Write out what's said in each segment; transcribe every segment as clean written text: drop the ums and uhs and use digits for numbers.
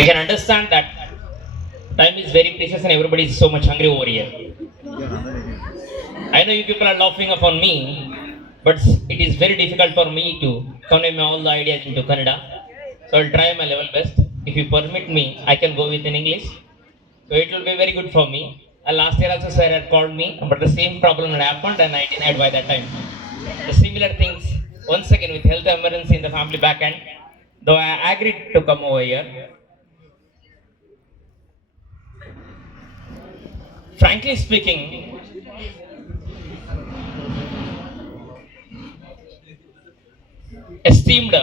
I can understand that time is very precious and everybody is so much hungry over here. I know you people are laughing upon me, but it is very difficult for me to convey all the ideas into Kannada. So I'll try my level best. If you permit me, I can go with in English. So it will be very good for me. Last year also sir had called me, but the same problem had happened and I denied by that time. The similar things once again with health emergency in the family back end. Though I agreed to come over here. Frankly speaking, esteemed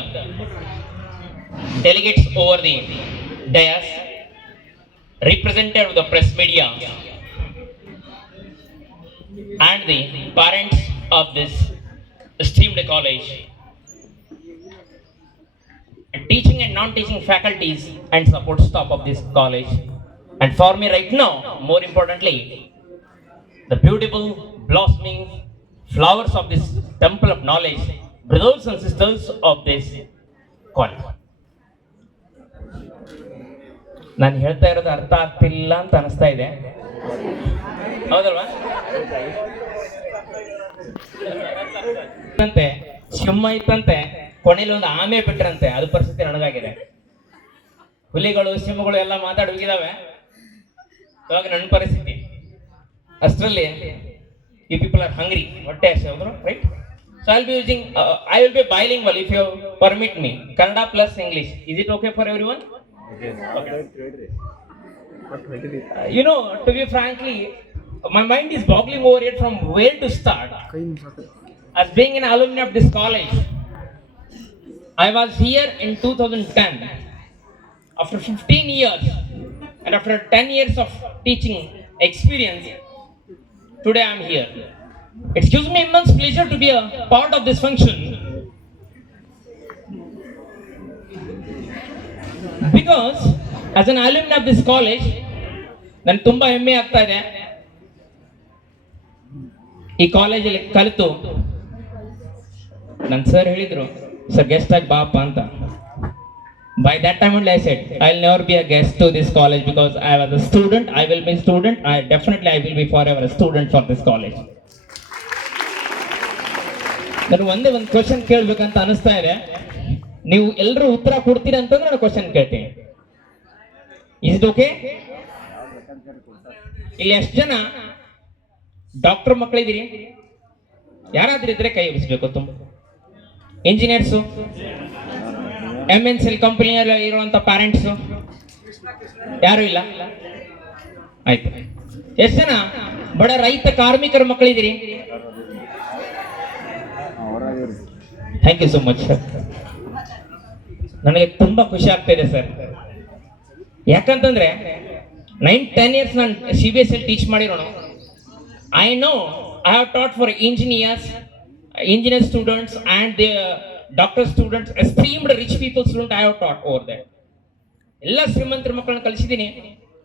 delegates over the dais, representative of the press media, and the parents of this esteemed college, teaching and non-teaching faculties and support staff of this college, and for me right now, more importantly, the beautiful blossoming flowers of this temple of knowledge, brothers and sisters of this college. ನಾನು ಹೇಳ್ತಾ ಇರೋದು ಅರ್ಥ ಆಗ್ತಿಲ್ಲ ಅಂತ ಅನಿಸ್ತಾ ಇದೆ, ಹೌದಲ್ವಾ? ಅಂತೆ ಸಿಂಹ ಇತ್ತಂತೆ, ಕೊನೆಯಲ್ಲಿ ಒಂದು ಆಮೆ ಬಿಟ್ರಂತೆ, ಅದು ಪರಿಸ್ಥಿತಿ ನನಗಾಗಿದೆ. ಹುಲಿಗಳು ಸಿಂಹಗಳು ಎಲ್ಲ ಮಾತಾಡಿ ಹೋಗಿದಾವೆ, ಇವಾಗ ನನ್ನ ಪರಿಸ್ಥಿತಿ ಅಷ್ಟರಲ್ಲಿ. ಯು ಪೀಪಲ್ ಆರ್ ಹಂಗ್ರಿ, ಹೊಟ್ಟೆ ಹಸಿ, ಹೌದು right? So I will B bilingual if you permit me. Kannada plus English. Is it okay for everyone? Okay. You know, to be frankly, my mind is boggling over it from where to start. As being an alumni of this college, I was here in 2010. After 15 years and after 10 years of teaching experience, today I am here. It gives me immense pleasure to be a part of this function, because as an alumni of this college, ನನಗೆ ತುಂಬ ಹೆಮ್ಮೆ ಆಗ್ತಾ ಇದೆ. ಈ ಕಾಲೇಜಲ್ಲಿ ಕಲಿತು ನನ್ನ sir ಹೇಳಿದ್ರು, ಸರ್ ಗೆಸ್ಟ್ ಆಗಿ ಬಾಪ ಅಂತ. By that time only I said, I'll never be a guest to this college because I was a student, I will be a student, I will be forever a student for this college. ನಾನು ಒಂದೇ ಒಂದು question ಕೇಳ್ಬೇಕಂತ ಅನಿಸ್ತಾ ಇದೆ. ನೀವು ಎಲ್ಲರೂ ಉತ್ತರ ಕೊಡ್ತೀರಾ ಅಂತಂದ್ರೆ ನಾನು ಕ್ವಶನ್ ಕೇಳ್ತೀನಿ. Is it okay? ಇಲ್ಲಿ ಎಷ್ಟು ಜನ ಡಾಕ್ಟರ್ ಮಕ್ಕಳಿದ್ದೀರಿ? ಯಾರಾದ್ರೂ ಇದ್ರೆ ಕೈ ಎಬ್ಬಿಸ್ಬೇಕು. ತುಂಬ ಇಂಜಿನಿಯರ್ಸು, MNC ಕಂಪನಿಯಲ್ಲಿ ಇರುವಂತ ಪ್ಯಾರೆಂಟ್ಸು ಯಾರು ಇಲ್ಲ? ಆಯ್ತು. ಎಷ್ಟು ಜನ ಬಡ ರೈತ ಕಾರ್ಮಿಕರ ಮಕ್ಕಳಿದ್ದೀರಿ? Thank you so much sir. ನನಗೆ ತುಂಬಾ ಖುಷಿ ಆಗ್ತಾ ಇದೆ ಸರ್. ಯಾಕಂತಂದ್ರೆ 9-10 years ನಾನು CBSE ಟೀಚ್ ಮಾಡಿರೋಣ. I know I have taught for engineer students and the doctor students, esteemed rich people student I have taught over there. ಎಲ್ಲ ಶ್ರೀಮಂತರ ಮಕ್ಕಳನ್ನ ಕಲಿಸಿದ್ದೀನಿ.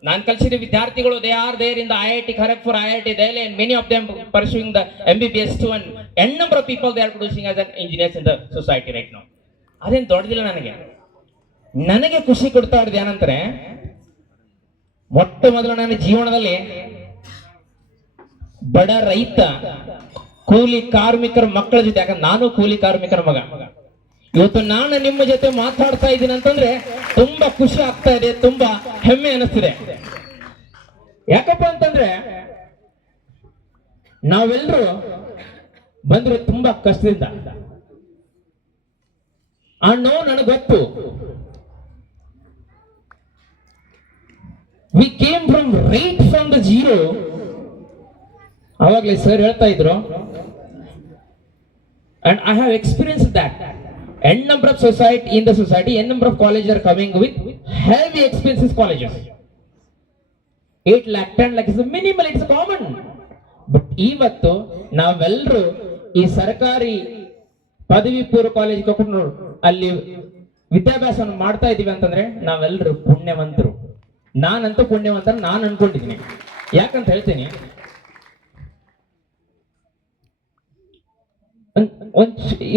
ನಾನು ಕಲಿಸಿದ ವಿದ್ಯಾರ್ಥಿಗಳು, they are there in the IIT Kharagpur, IIT Delhi, and many of them pursuing the MBBS too, and n number of people they are producing as an engineers in the society right now. ಅದೇನು ದೊಡ್ಡದಿಲ್ಲ ನನಗೆ. ನನಗೆ ಖುಷಿ ಕೊಡ್ತಾ ಇರೋದು ಏನಂತಾರೆ, ಮೊಟ್ಟ ಮೊದಲು ನನ್ನ ಜೀವನದಲ್ಲಿ ಬಡ ರೈತ ಕೂಲಿ ಕಾರ್ಮಿಕರ ಮಕ್ಕಳ ಜೊತೆ, ಯಾಕಂದ್ರೆ ನಾನು ಕೂಲಿ ಕಾರ್ಮಿಕರ ಮಗ, ಇವತ್ತು ನಾನು ನಿಮ್ಮ ಜೊತೆ ಮಾತಾಡ್ತಾ ಇದ್ದೀನಿ ಅಂತಂದ್ರೆ ತುಂಬಾ ಖುಷಿ ಆಗ್ತಾ ಇದೆ, ತುಂಬಾ ಹೆಮ್ಮೆ ಅನಿಸ್ತಿದೆ. ಯಾಕಪ್ಪ ಅಂತಂದ್ರೆ ನಾವೆಲ್ಲರೂ ಬಂದ್ರೆ ತುಂಬಾ ಕಷ್ಟದಿಂದ. ಆ ನೋವು ನನಗೆ ಗೊತ್ತು. We came right from the zero. ಅವಾಗಲೇ ಸರ್ ಹೇಳ್ತಾ ಇದ್ರು, and I have experienced that. N number of in the society, n number of colleges are coming with heavy expenses colleges. 8 lakh, 10 lakh is a minimal, it's a common. But ಇವತ್ತು ನಾವೆಲ್ಲರೂ ಈ ಸರ್ಕಾರಿ ಪದವಿ ಪೂರ್ವ college ಕರ್ಕೊಂಡು ಅಲ್ಲಿ ವಿದ್ಯಾಭ್ಯಾಸವನ್ನು ಮಾಡ್ತಾ ಇದೀವಿ ಅಂತಂದ್ರೆ ನಾವೆಲ್ಲರೂ ಪುಣ್ಯವಂತರು. ನಾನಂತೂ ಪುಣ್ಯವಂತ ನಾನು ಅನ್ಕೊಂಡಿದ್ದೀನಿ. ಯಾಕಂತ ಹೇಳ್ತೀನಿ,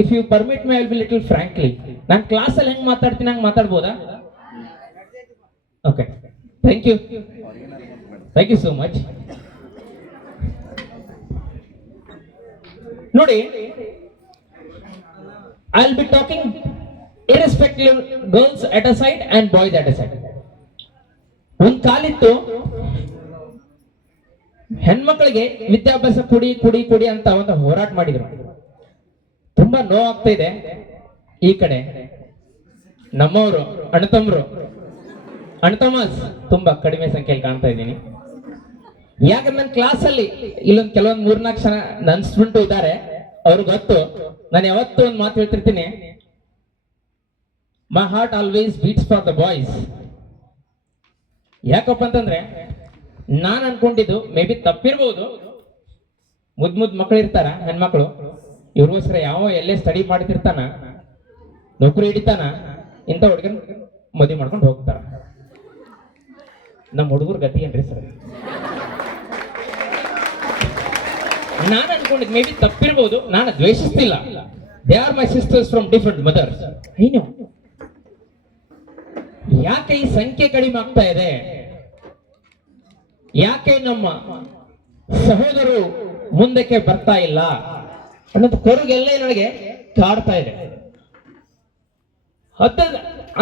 if you permit me, I will be little frankly. ನಾನು ಕ್ಲಾಸಲ್ಲಿ ಹೆಂಗ್ ಮಾತಾಡ್ತೀನಿ ಹಂಗೆ ಮಾತಾಡ್ಬೋದಾ? Okay, thank you so much. ನೋಡಿ, I will be talking irrespective girls at a side and boys at a side. ಒಂದ್ ಕಾಲಿತ್ತು ಹೆಣ್ಮಕ್ಳಿಗೆ ವಿದ್ಯಾಭ್ಯಾಸ ಕುಡಿ ಅಂತ ಒಂದು ಹೋರಾಟ ಮಾಡಿದ್ರು. ತುಂಬಾ ನೋವಾಗ್ತಾ ಇದೆ. ಈ ಕಡೆ ನಮ್ಮವರು ಅಣ್ಣತಮ್ಮಸ್ ತುಂಬಾ ಕಡಿಮೆ ಸಂಖ್ಯೆಯಲ್ಲಿ ಕಾಣ್ತಾ ಇದ್ದೀನಿ. ಯಾಕಂದ್ರೆ ನನ್ನ ಕ್ಲಾಸಲ್ಲಿ ಇಲ್ಲೊಂದು ಕೆಲವೊಂದು 3-4 ಜನ ನನ್ನ ಸ್ಟೂಡೆಂಟ್ ಇದ್ದಾರೆ. ಅವ್ರಿಗೆ ಗೊತ್ತು, ನಾನು ಯಾವತ್ತೂ ಒಂದು ಮಾತು ಹೇಳ್ತಿರ್ತೀನಿ, my heart always beats for the boys. ಯಾಕಪ್ಪ ಅಂತಂದ್ರೆ ನಾನು ಅನ್ಕೊಂಡಿದ್ದು ಮೇ ಬಿ ತಪ್ಪಿರ್ಬೋದು, ಮುದ್ ಮಕ್ಕಳು ಇರ್ತಾರ ಹೆಣ್ಮಕ್ಳು, ಇವ್ರಿಗೋಸ್ಕರ ಎಲ್ಲೇ ಸ್ಟಡಿ ಮಾಡ್ತಿರ್ತಾನ, ನೌಕರಿ ಹಿಡಿತಾನ, ಇಂಥ ಹುಡುಗನ್ ಮದುವೆ ಮಾಡ್ಕೊಂಡು ಹೋಗ್ತಾರ. ನಮ್ಮ ಹುಡುಗರ ಗತಿ ಏನ್ರಿ ಸರ್? ನಾನು ಅನ್ಕೊಂಡಿದ್ದು ಮೇ ಬಿ ತಪ್ಪಿರ್ಬೋದು, ನಾನು ದ್ವೇಷಿಸ್ತಿಲ್ಲ. They are my sisters from different mothers. ಏನು ಯಾಕೆ ಈ ಸಂಖ್ಯೆ ಕಡಿಮೆ ಆಗ್ತಾ ಇದೆ? ಯಾಕೆ ನಮ್ಮ ಸಹೋದರರು ಮುಂದಕ್ಕೆ ಬರ್ತಾ ಇಲ್ಲ ಅನ್ನೋದು ಕೊರಗೆಲ್ಲ ನನಗೆ ಕಾಡ್ತಾ ಇದೆ.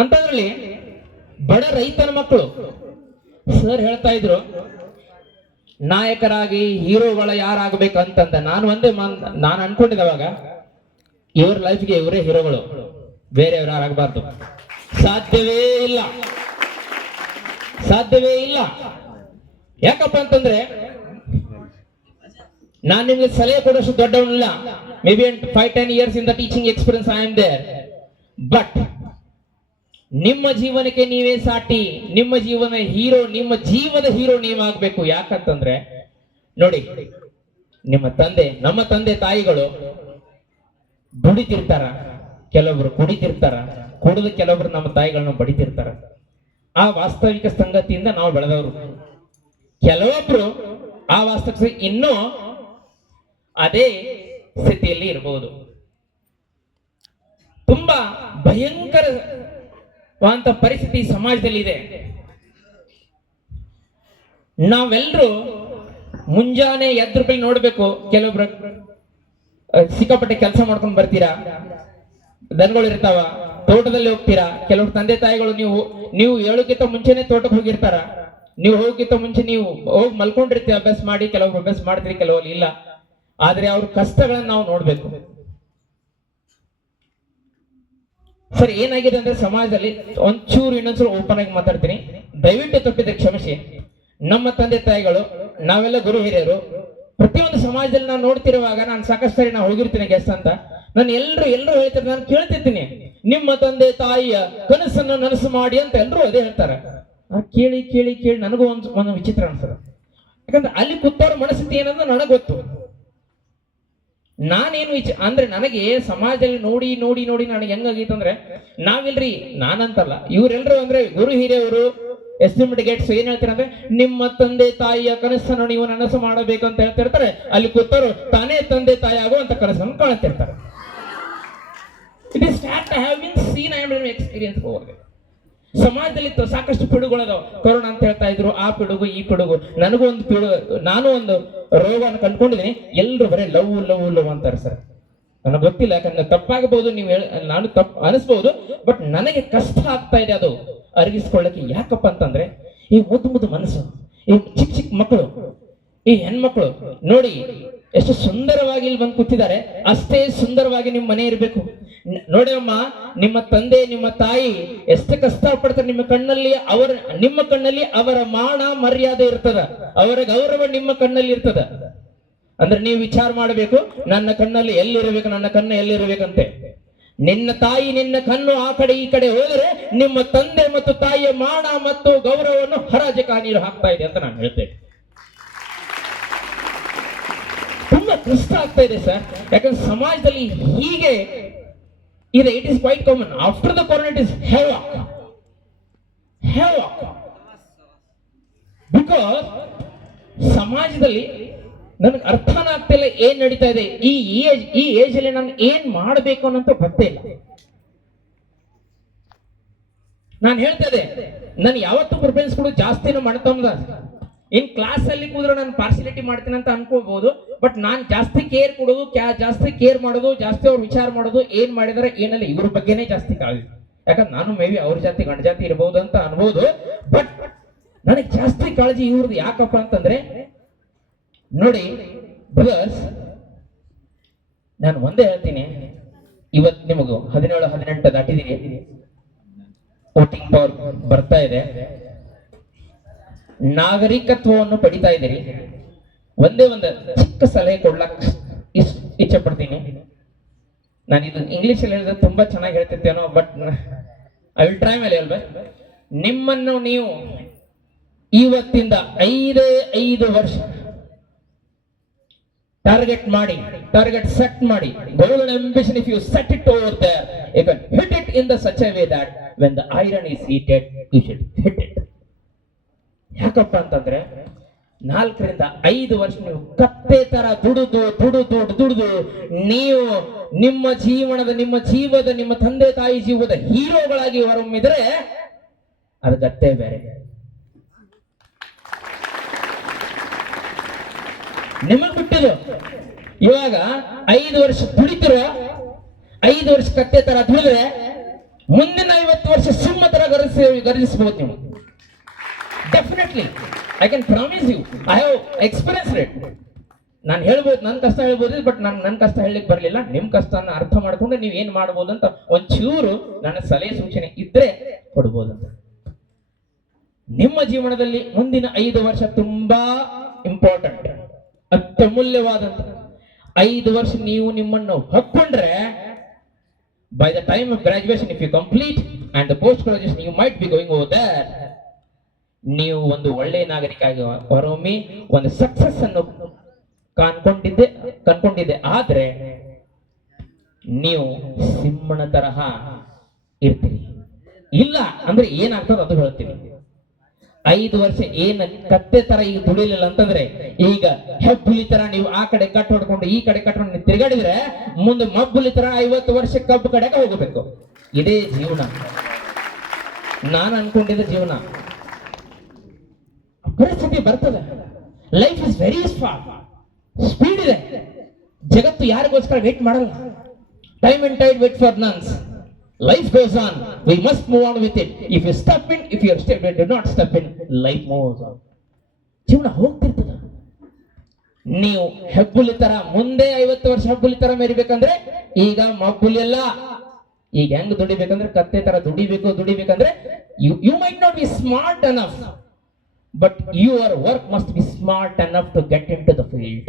ಅಂತದ್ರಲ್ಲಿ ಬಡ ರೈತನ ಮಕ್ಕಳು ಸರ್ ಹೇಳ್ತಾ ಇದ್ರು, ನಾಯಕರಾಗಿ ಹೀರೋಗಳ ಯಾರಾಗಬೇಕು ಅಂತಂದ. ನಾನು ಅನ್ಕೊಂಡಿದ್ದವಾಗ ಇವ್ರ ಲೈಫ್ಗೆ ಇವರೇ ಹೀರೋಗಳು, ಬೇರೆಯವರು ಯಾರಾಗಬಾರ್ದು. ಸಾಧ್ಯವೇ ಇಲ್ಲ. ಯಾಕಪ್ಪ ಅಂತಂದ್ರೆ ನಾನು ನಿಮ್ಗೆ ಸಲಹೆ ಕೊಡೋಷ್ಟು ದೊಡ್ಡವನಿಲ್ಲ. Maybe 5-10 years in the teaching experience I am there. But ನಿಮ್ಮ ಜೀವನಕ್ಕೆ ನೀವೇ ಸಾಟಿ, ನಿಮ್ಮ ಜೀವದ ಹೀರೋ ನೀವಾಗಬೇಕು. ಯಾಕಂತಂದ್ರೆ ನೋಡಿ, ನಮ್ಮ ತಂದೆ ತಾಯಿಗಳು ದುಡಿತಿರ್ತಾರ, ಕೆಲವೊಬ್ರು ಕುಡಿತಿರ್ತಾರ, ಕುಡಿದು ಕೆಲವೊಬ್ರು ನಮ್ಮ ತಾಯಿಗಳನ್ನ ಬಡಿತಿರ್ತಾರ. ಆ ವಾಸ್ತವಿಕ ಸಂಗತಿಯಿಂದ ನಾವು ಬೆಳೆದವರು. ಕೆಲವೊಬ್ರು ಆ ವಾಸ್ತವಿಕ ಇನ್ನೂ ಅದೇ ಸ್ಥಿತಿಯಲ್ಲಿ ಇರಬಹುದು. ತುಂಬಾ ಭಯಂಕರವಾದಂತ ಪರಿಸ್ಥಿತಿ ಸಮಾಜದಲ್ಲಿ ಇದೆ. ನಾವೆಲ್ಲರೂ ಮುಂಜಾನೆ ಎದ್ದು ನೋಡ್ಬೇಕು, ಕೆಲವೊಬ್ರು ಸಿಕ್ಕಾಪಟ್ಟೆ ಕೆಲಸ ಮಾಡ್ಕೊಂಡು ಬರ್ತೀರಾ, ದನಗಳು ಇರ್ತಾವ, ತೋಟದಲ್ಲಿ ಹೋಗ್ತೀರಾ. ಕೆಲವ್ರು ತಂದೆ ತಾಯಿಗಳು ನೀವು ಹೇಳೋಕ್ಕಿಂತ ಮುಂಚೆನೆ ತೋಟಕ್ಕೆ ಹೋಗಿರ್ತಾರ. ನೀವು ಹೋಗೋಕ್ಕಿಂತ ಮುಂಚೆ ನೀವು ಹೋಗಿ ಮಲ್ಕೊಂಡಿರ್ತೀವಿ ಅಭ್ಯಾಸ ಮಾಡಿ. ಕೆಲವ್ರು ಅಭ್ಯಾಸ ಮಾಡ್ತೀರಿ, ಕೆಲವರು ಇಲ್ಲ. ಆದ್ರೆ ಅವ್ರ ಕಷ್ಟಗಳನ್ನ ನಾವು ನೋಡ್ಬೇಕು. ಸರ್, ಏನಾಗಿದೆ ಅಂದ್ರೆ ಸಮಾಜದಲ್ಲಿ ಇನ್ನೊಂದ್ಸಲ ಓಪನ್ ಆಗಿ ಮಾತಾಡ್ತೀನಿ, ದಯವಿಟ್ಟು ತಪ್ಪಿದ್ರೆ ಕ್ಷಮಿಸಿ. ನಮ್ಮ ತಂದೆ ತಾಯಿಗಳು, ನಾವೆಲ್ಲ ಗುರು ಹಿರಿಯರು, ಪ್ರತಿಯೊಂದು ಸಮಾಜದಲ್ಲಿ ನಾನು ನೋಡ್ತಿರುವಾಗ, ನಾನು ಸಾಕಷ್ಟು ಸರಿ ನಾವು ಹೋಗಿರ್ತೀನಿ ಗೆಸ್ಟ್ ಅಂತ, ನಾನು ಎಲ್ಲರೂ ಹೇಳ್ತಾರೆ, ನಾನು ಕೇಳ್ತಿರ್ತೀನಿ, ನಿಮ್ಮ ತಂದೆ ತಾಯಿಯ ಕನಸನ್ನು ನನಸು ಮಾಡಿ ಅಂತ ಎಲ್ಲರೂ ಅದೇ ಹೇಳ್ತಾರೆ. ಕೇಳಿ ನನಗೂ ಒಂದು ವಿಚಿತ್ರ ಅನ್ಸದ. ಯಾಕಂದ್ರೆ ಅಲ್ಲಿ ಕೂತವ್ರ ಮನಸ್ಥಿತಿ ಏನಂದ್ರೆ ನನಗೆ ಗೊತ್ತು. ನಾನೇನು ಅಂದ್ರೆ ನನಗೆ ಸಮಾಜದಲ್ಲಿ ನೋಡಿ ನನಗೆ ಹೆಂಗಾಗೈತಂದ್ರೆ, ನಾವಿಲ್ರಿ, ನಾನಂತಲ್ಲ, ಇವರೆಲ್ಲರೂ ಅಂದ್ರೆ ಗುರು ಹಿರಿಯವರು, ಎಸ್ಟಿಮೇಟ್ ಗೇಟ್ಸ್ ಏನ್ ಹೇಳ್ತಾರೆ, ನಿಮ್ಮ ತಂದೆ ತಾಯಿಯ ಕನಸನ್ನು ನೀವು ನನಸು ಮಾಡಬೇಕು ಅಂತ ಹೇಳ್ತಿರ್ತಾರೆ. ಅಲ್ಲಿ ಕೂತವರು ತಾನೇ ತಂದೆ ತಾಯಿ ಆಗುವಂತ ಕನಸನ್ನು ಕಾಣ್ತಿರ್ತಾರೆ. It is fact. I have been seen, I have experience over. ಸಮಾಜದಲ್ಲಿ ಸಾಕಷ್ಟು ಪಿಡುಗಳದಾವ. ಕೊರೋನಾ ಅಂತ ಹೇಳ್ತಾ ಇದ್ರು, ಆ ಪಿಡುಗು ಈ ಪಿಡುಗು. ನನಗೂ ಒಂದು ನಾನು ಒಂದು ರೋಗವನ್ನು ಕಂಡುಕೊಂಡಿದ್ದೀನಿ. ಎಲ್ಲರೂ ಬರೀ ಲವ್ ಅಂತಾರೆ ಸರ್. ನನಗೆ ಗೊತ್ತಿಲ್ಲ, ಯಾಕಂದ್ರೆ ತಪ್ಪಾಗಬಹುದು, ನಾನು ತಪ್ಪು ಅನಿಸ್ಬಹುದು, ಬಟ್ ನನಗೆ ಕಷ್ಟ ಆಗ್ತಾ ಇದೆ ಅದು ಅರಗಿಸ್ಕೊಳ್ಳಕ್ಕೆ. ಯಾಕಪ್ಪ ಅಂತಂದ್ರೆ ಈ ಮುದ್ದು ಮನಸ್ಸು, ಈ ಚಿಕ್ಕ ಮಕ್ಕಳು, ಈ ಹೆಣ್ಮಕ್ಳು ನೋಡಿ ಎಷ್ಟು ಸುಂದರವಾಗಿ ಇಲ್ಲಿ ಬಂದು ಕೂತಿದ್ದಾರೆ. ಅಷ್ಟೇ ಸುಂದರವಾಗಿ ನಿಮ್ಮ ಮನೆ ಇರಬೇಕು. ನೋಡಿ ಅಮ್ಮ, ನಿಮ್ಮ ತಂದೆ ನಿಮ್ಮ ತಾಯಿ ಎಷ್ಟು ಕಷ್ಟ ಪಡ್ತಾರೆ. ನಿಮ್ಮ ಕಣ್ಣಲ್ಲಿ ಅವರ ಮಾನ ಮರ್ಯಾದೆ ಇರ್ತದ, ಅವರ ಗೌರವ ನಿಮ್ಮ ಕಣ್ಣಲ್ಲಿ ಇರ್ತದ. ಅಂದ್ರೆ ನೀವು ವಿಚಾರ ಮಾಡಬೇಕು, ನನ್ನ ಕಣ್ಣಲ್ಲಿ ಎಲ್ಲಿರಬೇಕು, ನನ್ನ ಕಣ್ಣು ಎಲ್ಲಿರಬೇಕಂತೆ. ನಿನ್ನ ತಾಯಿ ನಿನ್ನ ಕಣ್ಣು ಆ ಕಡೆ ಈ ಕಡೆ ಹೋದರೆ ನಿಮ್ಮ ತಂದೆ ಮತ್ತು ತಾಯಿಯ ಮಾನ ಮತ್ತು ಗೌರವವನ್ನು ಹರಾಜಕ ನೀರು ಹಾಕ್ತಾ ಇದೆ ಅಂತ ನಾನು ಹೇಳ್ತೇನೆ. ತುಂಬಾ ಕಷ್ಟ ಆಗ್ತಾ ಇದೆ ಸರ್. ಯಾಕಂದ್ರೆ ಸಮಾಜದಲ್ಲಿ ಹೀಗೆ ಇದೆ. It is quite common. After the corona it is havoc. Because ಸಮಾಜದಲ್ಲಿ ನನಗೆ ಅರ್ಥನ ಆಗ್ತಿಲ್ಲ ಏನ್ ನಡೀತಾ ಇದೆ. ಈ ಏಜ್ ಅಲ್ಲಿ ನಾನು ಏನ್ ಮಾಡಬೇಕು ಅನ್ನೋಂತ ಗೊತ್ತೇ ಇಲ್ಲ. ನಾನು ಹೇಳ್ತದೆ, ನಾನು ಯಾವತ್ತೂ ಪ್ರಿಫರೆನ್ಸ್ ಕೊಡೋದು ಜಾಸ್ತಿ ನಮ್ಮ ಅಣ್ಣ ಇನ್ ಕ್ಲಾಸ್ ಅಲ್ಲಿ ಕೂದ್ರೆ ನಾನು ಪಾರ್ಸಿಲಿಟಿ ಮಾಡ್ತೀನಿ ಅಂತ ಅನ್ಕೋಬಹುದು. ಬಟ್ ನಾನು ಜಾಸ್ತಿ ಕೇರ್ ಕೊಡೋದು, ಜಾಸ್ತಿ ಕೇರ್ ಮಾಡೋದು, ಜಾಸ್ತಿ ಅವ್ರು ವಿಚಾರ ಮಾಡೋದು, ಏನ್ ಮಾಡಿದಾರೆ ಏನಲ್ಲ ಇವ್ರ ಬಗ್ಗೆನೇ ಜಾಸ್ತಿ ಕಾಳಜಿ. ಯಾಕಂದ್ರೆ ನಾನು ಮೇ ಬಿ ಅವ್ರ ಜಾತಿ ಗಂಡ ಜಾತಿ ಇರಬಹುದು ಅಂತ ಅನ್ಬೋದು, ಬಟ್ ನನಗೆ ಜಾಸ್ತಿ ಕಾಳಜಿ ಇವ್ರದ್ದು. ಯಾಕಪ್ಪ ಅಂತಂದ್ರೆ ನೋಡಿ ಬ್ರದರ್ಸ್, ನಾನು ಒಂದೇ ಹೇಳ್ತೀನಿ, ಇವತ್ತು ನಿಮಗೂ 17-18 ದಾಟಿದೀನಿ, ವೋಟಿಂಗ್ ಪವರ್ ಬರ್ತಾ ಇದೆ, ನಾಗರಿಕತ್ವವನ್ನು ಪಡಿತಾ ಇದ್ದೀರಿ. ಒಂದೇ ಒಂದು ಚಿಕ್ಕ ಸಲಹೆ ಕೊಡ್ಲಕ್ ಇಚ್ಛೆ ಪಡ್ತೀನಿ. ನಾನು ಇದು ಇಂಗ್ಲಿಷ್ ಅಲ್ಲಿ ಹೇಳಿದ್ರೆ ತುಂಬಾ ಚೆನ್ನಾಗಿ ಹೇಳ್ತಿರ್ತೇನೋ, ಬಟ್ ಐ ವಿಲ್ ಟ್ರೈ ಮೇಲೆ ಅಲ್ವೇ. ನಿಮ್ಮನ್ನು ನೀವು ಇವತ್ತಿಂದ 5 ವರ್ಷ ಟಾರ್ಗೆಟ್ ಸೆಟ್ ಮಾಡಿ, golden ambition, if you set it over there, you can hit it in the such a way that when the iron is heated, you should hit it. ಯಾಕಪ್ಪ ಅಂತಂದ್ರೆ 4-5 ವರ್ಷ ನೀವು ಕತ್ತೆ ತರ ದುಡಿದು ನೀವು ನಿಮ್ಮ ಜೀವದ ನಿಮ್ಮ ತಂದೆ ತಾಯಿ ಜೀವದ ಹೀರೋಗಳಾಗಿ ಹೊರಹೊಮ್ಮಿದ್ರೆ ಅದು ಗತ್ತೆ ಬೇರೆ. ನಿಮಗ್ ಬಿಟ್ಟಿದ್ದು ಇವಾಗ 5 ವರ್ಷ ದುಡಿತಿರೋ, 5 ವರ್ಷ ಕತ್ತೆ ತರ ದುಡಿದ್ರೆ ಮುಂದಿನ 50 ವರ್ಷ ಸಿಂಹ ತರ ಗರ್ಜಿಸಬಹುದು ನೀವು. Definitely I can promise you, I have experienced it. ನಾನು ಹೇಳ್ಬೋದು, ನನ್ನ ಕಷ್ಟ ಹೇಳ್ಬೋದು, ಬಟ್ ನನ್ನ ಕಷ್ಟ ಹೇಳಲಿಕ್ಕೆ ಬರಲಿಲ್ಲ. ನಿಮ್ ಕಷ್ಟನ ಅರ್ಥ ಮಾಡ್ಕೊಂಡು ನೀವು ಏನ್ ಮಾಡ್ಬೋದು ಅಂತ ಒಂಚೂರು ನನ್ನ ಸಲಹೆ ಸೂಚನೆ ಇದ್ರೆ ಕೊಡ್ಬೋದಂತ. ನಿಮ್ಮ ಜೀವನದಲ್ಲಿ ಮುಂದಿನ 5 ವರ್ಷ ತುಂಬಾ ಇಂಪಾರ್ಟೆಂಟ್, ಅತ್ಯಮೂಲ್ಯವಾದಂತ 5 ವರ್ಷ ನೀವು ನಿಮ್ಮನ್ನು ಹೊಕ್ಕೊಂಡ್ರೆ, by the time of graduation, if you complete and the post graduation you might be going over there, ನೀವು ಒಂದು ಒಳ್ಳೆಯ ನಾಗರಿಕ ಆಗಿ ಹೊರಹೊಮ್ಮಿ ಒಂದು ಸಕ್ಸಸ್ ಅನ್ನು ಕನ್ಕೊಂಡಿದ್ದೆ. ಆದ್ರೆ ನೀವು ಸಿಂಹನ ತರಹ ಇರ್ತೀರಿ. ಇಲ್ಲ ಅಂದ್ರೆ ಏನಾಗ್ತದೆ ಅದು ಹೇಳ್ತೀನಿ. 5 ವರ್ಷ ಏನ್ ಕತ್ತೆ ತರ ಈಗ ದುಡಿಲಿಲ್ಲ ಅಂತಂದ್ರೆ, ಈಗ ಹೆಬ್ಬುಲಿ ತರ ನೀವು ಆ ಕಡೆ ಕಟ್ ಹೊಡ್ಕೊಂಡು ಈ ಕಡೆ ಕಟ್ ಹೊಡ್ಕೊಂಡು ತಿರುಗಾಡಿದ್ರೆ ಮುಂದೆ ಮಬ್ಬುಲಿ ತರ 50 ವರ್ಷ ಕಬ್ಬು ಕಡೆಗೆ ಹೋಗಬೇಕು. ಇದೇ ಜೀವನ, ನಾನು ಅನ್ಕೊಂಡಿದ್ದ ಜೀವನ. ಪರಿಸ್ಥಿತಿ ಬರ್ತದೆ. ಲೈಫ್ ಇಸ್ ವೆರಿ ಸ್ಪೀಡ್ ಇದೆ. ಜಗತ್ತು ಯಾರಿಗೋಸ್ಕರ ವೇಟ್ ಮಾಡಲ್ಲ. Time and tide wait for none. Life goes on. We must move on with it. If you step in, if you do not step in, life moves on. ಜೀವನ ಹೋಗ್ತಿರ್ತದ. ನೀವು ಹೆಬ್ಬುಲಿ ತರ ಮುಂದೆ 50 ವರ್ಷ ಹೆಬ್ಬುಲಿ ತರ ಮೆರಿಬೇಕಂದ್ರೆ ಈಗ ಮಬ್ಬುಲಿ ಅಲ್ಲ. ಈಗ ಹೆಂಗ್ ದುಡಿಬೇಕಂದ್ರೆ ಕತ್ತೆ ತರ ದುಡಿಬೇಕಂದ್ರೆ you might not be smart enough, but your work must be smart enough to get into the field.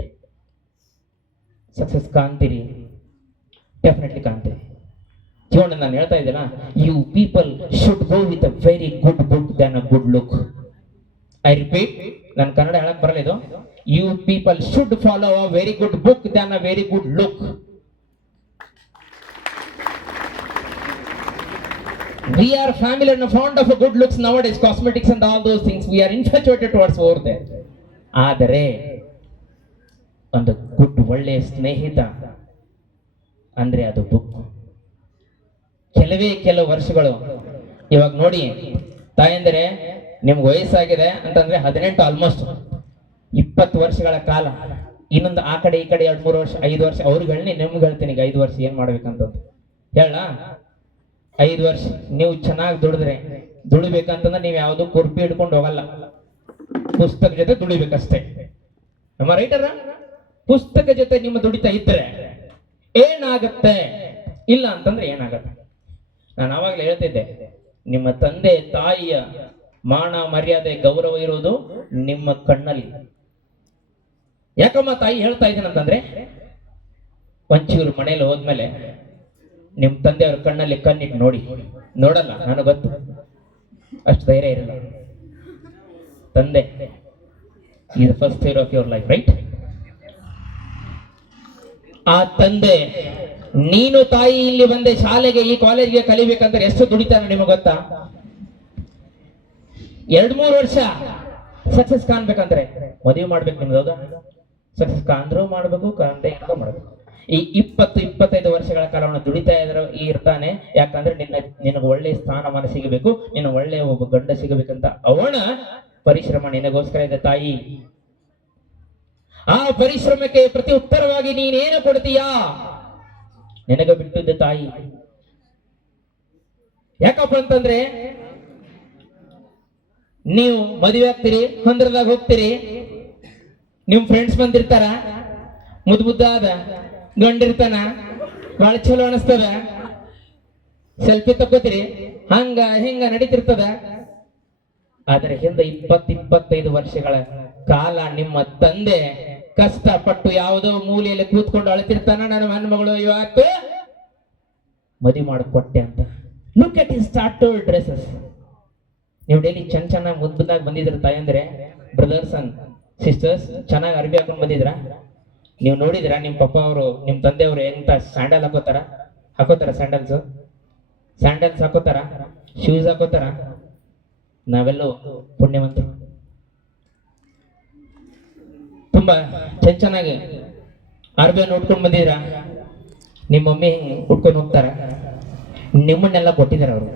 Success ಕಾಣ್ತೀರಿ, ಡೆಫಿನೆಟ್ಲಿ ಕಾಣ್ತೀರಿ. ಜೀವನ ನಾನು ಹೇಳ್ತಾ ಇದ್ದೇನಾ, you people should go with a very good book than a good look. I repeat, ನಾನು ಕನ್ನಡ ಹೇಳಕ್ ಬರಲ್ಲ ಇದು. You people should follow a very good book than a very good look. We are familiar and fond of a good looks nowadays, cosmetics and all those things. We are infatuated towards over there. ಆದರೆ ಒಂದು good ಒಳ್ಳೆಯ ಸ್ನೇಹಿತ ಅಂದ್ರೆ ಅದು book. ಕೆಲವು ವರ್ಷಗಳು ಇವಾಗ ನೋಡಿ ತಾಯಂದ್ರೆ ನಿಮ್ಗೆ ವಯಸ್ಸಾಗಿದೆ ಅಂತಂದ್ರೆ 18 ಆಲ್ಮೋಸ್ಟ್ 20 ವರ್ಷಗಳ ಕಾಲ, ಇನ್ನೊಂದು ಆ ಕಡೆ ಈ ಕಡೆ 2-3 ವರ್ಷ 5 ವರ್ಷ ಅವ್ರಿಗೆ ಹೇಳಿ, ನಿಮ್ಗೆ ಹೇಳ್ತೀನಿ ಈಗ 5 ವರ್ಷ ಏನ್ ಮಾಡ್ಬೇಕಂತ ಹೇಳ. 5 ವರ್ಷ ನೀವು ಚೆನ್ನಾಗಿ ದುಡಿಬೇಕಂತಂದ್ರೆ ನೀವು ಯಾವ್ದು ಕುರ್ಪಿ ಹಿಡ್ಕೊಂಡು ಹೋಗಲ್ಲ, ಪುಸ್ತಕ ಜೊತೆ ದುಡಿಬೇಕಷ್ಟೇ. ನಮ್ಮ ರೈಟರ ಪುಸ್ತಕ ಜೊತೆ ನಿಮ್ಮ ದುಡಿತಾ ಇದ್ರೆ ಏನಾಗತ್ತೆ, ಇಲ್ಲ ಅಂತಂದ್ರೆ ಏನಾಗತ್ತೆ. ನಾನು ಆವಾಗಲೇ ಹೇಳ್ತಿದ್ದೆ, ನಿಮ್ಮ ತಂದೆ ತಾಯಿಯ ಮಾನ ಮರ್ಯಾದೆ ಗೌರವ ಇರುವುದು ನಿಮ್ಮ ಕಣ್ಣಲ್ಲಿ. ಯಾಕಮ್ಮ ತಾಯಿ ಹೇಳ್ತಾ ಇದ್ದೇನಂತಂದ್ರೆ, ಒಂಚೂರು ಮನೇಲಿ ಹೋದ್ಮೇಲೆ ನಿಮ್ಮ ತಂದೆಯವ್ರ ಕಣ್ಣಲ್ಲಿ ಕಣ್ಣಿಟ್ಟು ನೋಡಲ್ಲ, ನನಗೆ ಗೊತ್ತು, ಅಷ್ಟು ಧೈರ್ಯ ಇರಲ್ಲ. ತಂದೆ is the first hero of your life, right? ಆ ತಂದೆ, ನೀನು ತಾಯಿ ಇಲ್ಲಿ ಬಂದೆ ಶಾಲೆಗೆ ಈ ಕಾಲೇಜ್ಗೆ ಕಲಿಬೇಕಂದ್ರೆ ಎಷ್ಟು ದುಡಿತಾನೆ ನಿಮಗೆ ಗೊತ್ತಾ? 2-3 ವರ್ಷ ಸಕ್ಸಸ್ ಕಾಣ್ಬೇಕಂದ್ರೆ ಮದುವೆ ಮಾಡ್ಬೇಕು ನಿಮ್ದು, ಹೌದಾ? ಸಕ್ಸಸ್ ಕಾಂದ್ರೂ ಮಾಡ್ಬೇಕು, ಕಾಂದೇ ಮಾಡ್ಬೇಕು. ಈ 20-25 ವರ್ಷಗಳ ಕಾಲ ಅವನು ದುಡಿತಾ ಇರ್ತಾನೆ. ಯಾಕಂದ್ರೆ ನಿನಗೆ ಒಳ್ಳೆ ಸ್ಥಾನಮಾನ ಸಿಗಬೇಕು, ನಿನ್ನ ಒಳ್ಳೆ ಒಬ್ಬ ಗಂಡ ಸಿಗಬೇಕಂತ ಅವನ ಪರಿಶ್ರಮ ನಿನಗೋಸ್ಕರ ಇದೆ ತಾಯಿ. ಆ ಪರಿಶ್ರಮಕ್ಕೆ ಪ್ರತಿ ಉತ್ತರವಾಗಿ ನೀನೇನು ಕೊಡ್ತೀಯಾ? ನಿನಗ ಬಿಟ್ಟಿದ್ದ ತಾಯಿ. ಯಾಕಪ್ಪ ಅಂತಂದ್ರೆ ನೀವು ಮದುವೆ ಆಗ್ತೀರಿ, ಹೊಂದ್ರದಾಗ ಹೋಗ್ತೀರಿ, ನಿಮ್ ಫ್ರೆಂಡ್ಸ್ ಬಂದಿರ್ತಾರ, ಮುದ್ದಾದ ಗಂಡಿರ್ತಾನ, ಬಹಳ ಚಲೋ ಅನಿಸ್ತದ, ಸೆಲ್ಫಿ ತಗೋತೀರಿ, ಹಂಗ ಹಿಂಗ ನಡೀತಿರ್ತದ. ಆದ್ರೆ ಹಿಂದೆ 20-25 ವರ್ಷಗಳ ಕಾಲ ನಿಮ್ಮ ತಂದೆ ಕಷ್ಟಪಟ್ಟು ಯಾವುದೋ ಮೂಲೆಯಲ್ಲಿ ಕೂತ್ಕೊಂಡು ಅಳ್ತಿರ್ತಾನ, ನನ್ನ ಹೆಣ್ಮಗಳು ಇವತ್ತು ಮದುವೆ ಮಾಡಿಕೊಟ್ಟೆ ಅಂತ. Look at is starter dresses. ನೀವು ಡೈಲಿ ಚೆನ್ನಾಗಿ ಮುದ್ದಾಗಿ ಬಂದಿದ್ರ ತಾಯಿ ಅಂದ್ರೆ, ಬ್ರದರ್ಸ್ ಅಂಡ್ ಸಿಸ್ಟರ್ಸ್ ಚೆನ್ನಾಗಿ ಅರ್ಬಿ ಹಾಕೊಂಡು ಬಂದಿದ್ರ. ನೀವು ನೋಡಿದ್ರ ನಿಮ್ಮ ಪಪ್ಪ ಅವರು ನಿಮ್ಮ ತಂದೆಯವರು ಎಂತ ಸ್ಯಾಂಡಲ್ ಹಾಕೋತಾರ ಸ್ಯಾಂಡಲ್ಸ್ ಹಾಕೋತಾರ, ಶೂಸ್ ಹಾಕೋತಾರ. ನಾವೆಲ್ಲೋ ಪುಣ್ಯವಂತರು, ತುಂಬಾ ಚೆನ್ನಾಗಿ ಅರ್ಬಿಯನ್ನು ಉಟ್ಕೊಂಡು ಬಂದಿದ್ರ. ನಿಮ್ಮ ಮಮ್ಮಿ ಉಟ್ಕೊಂಡು ಹೋಗ್ತಾರ, ನಿಮ್ಮನ್ನೆಲ್ಲ ಕೊಟ್ಟಿದಾರ ಅವರು.